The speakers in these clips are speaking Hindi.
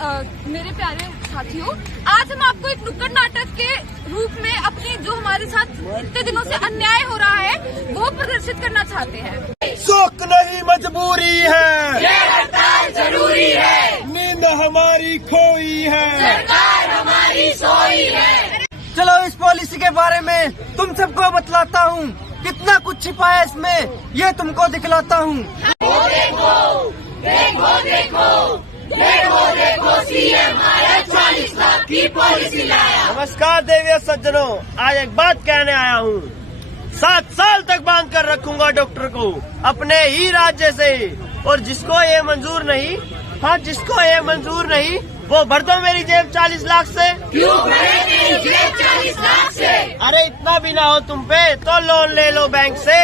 मेरे प्यारे साथियों, आज हम आपको एक नुक्कड़ नाटक के रूप में अपनी जो हमारे साथ इतने दिनों से अन्याय हो रहा है वो प्रदर्शित करना चाहते हैं। शौक नहीं मजबूरी है, ये हड़ताल जरूरी है, नींद हमारी खोई है, सरकार हमारी सोई है। चलो इस पॉलिसी के बारे में तुम सबको बतलाता हूँ, कितना कुछ छिपा है इसमें ये तुमको दिखलाता हूँ। देखो देखो देखो देखो देखो सीएम आया 40 लाख की पॉलिसी लाया। नमस्कार देवी सज्जनों, आज एक बात कहने आया हूँ। 7 साल तक बांध कर रखूंगा डॉक्टर को अपने ही राज्य से, और जिसको ये मंजूर नहीं, हाँ जिसको ये मंजूर नहीं वो भर दो मेरी जेब 40 लाख से। क्यों भरे मेरी जेब 40 लाख से? अरे इतना भी ना हो तुम पे तो लोन ले लो बैंक से,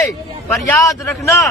पर याद रखना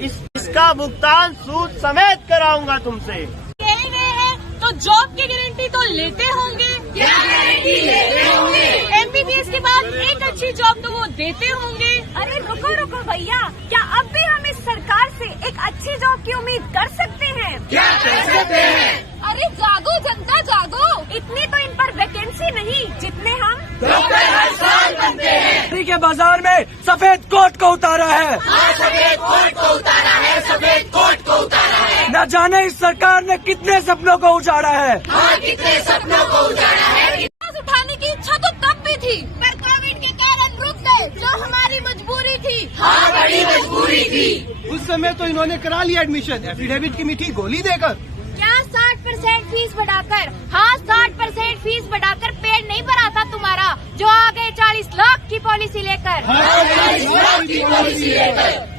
इसका भुगतान सूद समेत कराऊंगा तुमसे। कह रहे हैं तो जॉब की गारंटी तो लेते होंगे, क्या गारंटी लेते होंगे? MBBS के बाद एक अच्छी जॉब तो वो देते होंगे। अरे रुको रुको भैया, क्या अब भी हम इस सरकार से एक अच्छी जॉब की उम्मीद कर सकते हैं? क्या कर सकते हैं? अरे जागो जनता जागो, इतनी तो इन पर वैकेंसी नहीं जितने हम डॉक्टर हर साल बनते हैं। नौकरी के बाजार में सफेद कोट को उतारा है, हाँ सफेद कोट को उतारा है, सफेद कोट को उतारा है। न जाने इस सरकार ने कितने सपनों को उजाड़ा है। हाँ कितने सपनों को उजाड़ा है। उठाने की इच्छा तो तब भी थी, पर कोविड के कारण रुक गए, जो हमारी मजबूरी थी। हाँ बड़ी मजबूरी थी। उस समय तो इन्होंने करा लिया एडमिशन एफिडेविट की मीठी गोली देकर। क्या 60% फीस बढ़ाकर? हाँ 60% फीस बढ़ाकर पेड़ नहीं भरा था तुम्हारा, जो आ गए 40 लाख की पॉलिसी लेकर। 40 लाख की पॉलिसी लेकर।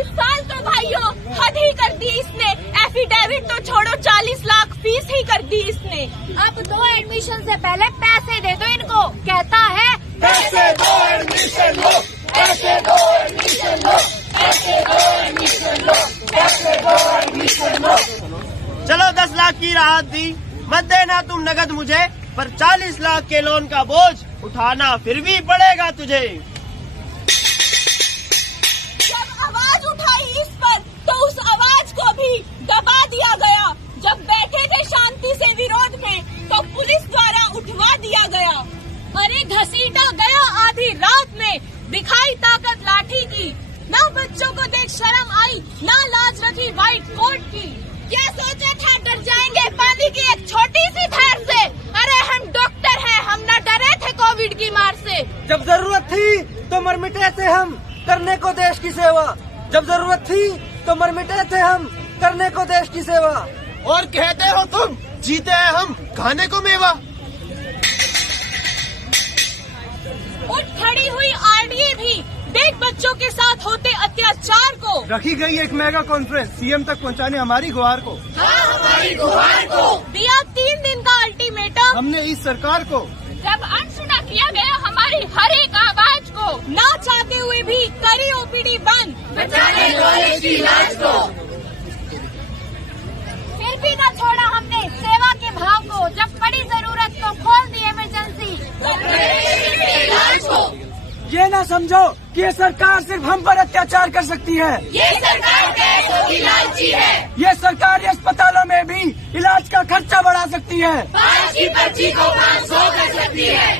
इस साल तो भाइयों हद ही कर दी इसने, एफिडेविट तो छोड़ो 40 लाख फीस ही कर दी इसने। अब 2 एडमिशन से पहले पैसे दे दो इनको, कहता है पैसे दो एडमिशन लो, पैसे दो एडमिशन लो, पैसे दो एडमिशन लो, पैसे दो एडमिशन लो। चलो 10 लाख की राहत दी, मत देना तुम नगद मुझे, पर 40 लाख के लोन का बोझ उठाना फिर भी पड़ेगा तुझे। जब आवाज उठाई इस पर तो उस आवाज को भी दबा दिया गया। जब बैठे थे शांति से विरोध में तो पुलिस द्वारा उठवा दिया गया। अरे घसीटा गया आधी रात में, दिखाई ताकत लाठी की। ना बच्चों को देख शर्म आई, ना लाज रखी व्हाइट कोट की। क्या सोचा था डर जाएंगे पानी की एक छोटी सी धार से? अरे हम डॉक्टर हैं, हम न डरे थे कोविड की मार से। जब जरूरत थी तो मर मिटे थे हम करने को देश की सेवा, जब जरूरत थी तो मर मिटे थे हम करने को देश की सेवा। और कहते हो तुम जीते हैं हम खाने को मेवा। उठ खड़ी हुई RDA भी, देख बच्चों के साथ होते अत्याचार को। रखी गई एक मेगा कॉन्फ्रेंस सीएम तक पहुंचाने हमारी गुहार को। हाँ हमारी गुहार को। दिया 3 दिन का अल्टीमेटम, हमने इस सरकार को जब अनसुना किया गया हमारी हर एक आवाज को। ना चाहते हुए भी करी OPD बंद, बचाने कॉलेज की लाज को। फिर भी न छोड़ा हमने सेवा के भाव को, जब पड़ी जरूरत तो खोल दी इमरजेंसी। लाज को। ये ना समझो कि ये सरकार सिर्फ हम पर अत्याचार कर सकती है। ये सरकार पैसों की लालची है। ये सरकारी अस्पतालों में भी इलाज का खर्चा बढ़ा सकती है। 5 की पर्ची को 500 कर सकती है।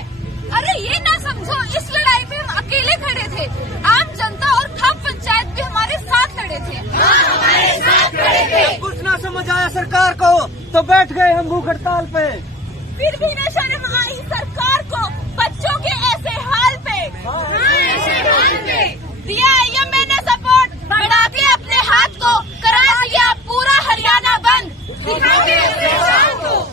अरे ये ना समझो इस लड़ाई में हम अकेले खड़े थे, आम जनता और खाप पंचायत भी हमारे साथ लड़े थे। हाँ हमारे साथ खड़े थे। कुछ ना समझ आया सरकार को तो बैठ गए हम भूख हड़ताल पे। फिर भी न शर्म आई सरकार को बच्चों के ऐसे हाल पे। ऐसे हाल पे दिया मैंने सपोर्ट, बढ़ा के अपने हाथ को, करा दिया पूरा हरियाणा बंद। दिखाओगे अपने हाथ को।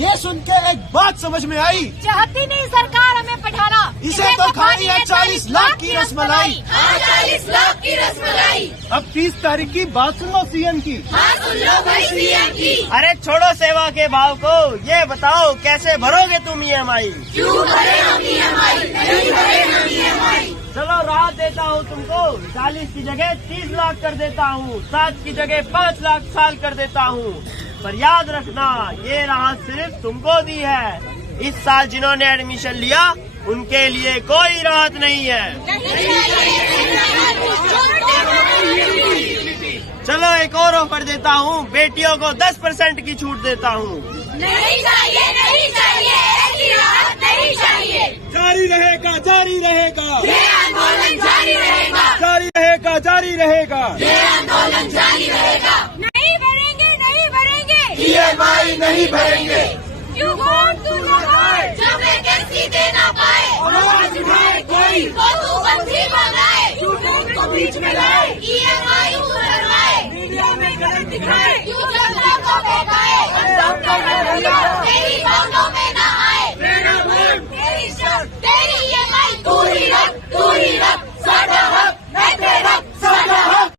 ये सुन के एक बात समझ में आई, चाहती नहीं सरकार हमें पढ़ाना, इसे तो खानी है 40 लाख की रसमलाई। हाँ 40 लाख की रसमलाई। अब 30 तारीख की बात सुन लो सीएम की। हाँ सुन लो भाई सीएम की। अरे छोड़ो सेवा के भाव को, ये बताओ कैसे भरोगे तुम EMI? क्यों भरे हम EMI? नहीं भरे हम EMI। चलो राहत देता हूँ तुमको, 40 की जगह 30 लाख कर देता हूँ, 7 की जगह 5 लाख साल कर देता हूँ। पर याद रखना ये राहत सिर्फ तुमको दी है, इस साल जिन्होंने एडमिशन लिया उनके लिए कोई राहत नहीं है। चलो एक और ऑफर देता हूँ, बेटियों को 10% की छूट देता हूँ। नहीं चाहिए, नहीं चाहिए, ऐसी राहत नहीं चाहिए। जारी रहेगा, जारी रहेगा, ये आंदोलन जारी रहेगा, जारी रहेगा, जारी रहेगा। ये आंदोलन जारी रहेगा। नहीं भरेंगे, नहीं भरेंगे, EMI नहीं भरेंगे। You want to लगाए, जो वैकेंसी दे ना पाए, आवाज उठाए कोई, वो तू बंदी बनाए, स्टूडेंट को बीच में लाए, EMI उतरवाए, मीडिया में गलत दिखाए, क्यों जनता को बहकाए,